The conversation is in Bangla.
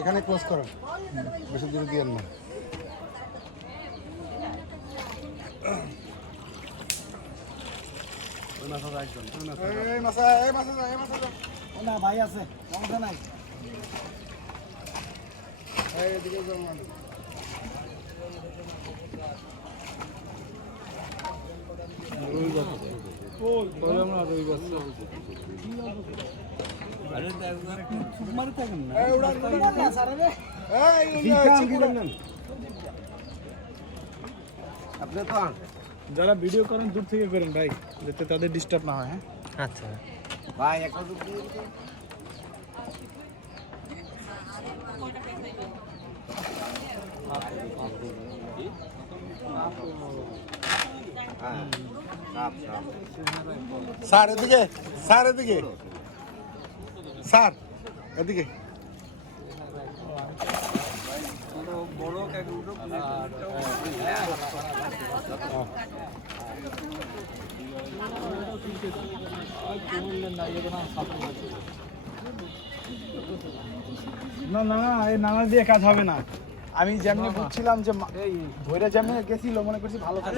এখানে ক্লোজ করো, বেশি দূরে দিয়ে না। না ভাই আছে, সমস্যা নাই। যারা ভিডিও করেন দূর থেকে করেন ভাই, যাতে তাদের ডিস্টার্ব না হয়। হ্যাঁ আচ্ছা ভাই একটা স্যার এদিকে, স্যার এদিকে, স্যার এদিকে। না না, এই নানা দিয়ে কাজ হবে না। আমি যেমনি বুঝছিলাম যে ভৈরা যেমনি গেছিল, মনে করছি ভালো কাজ।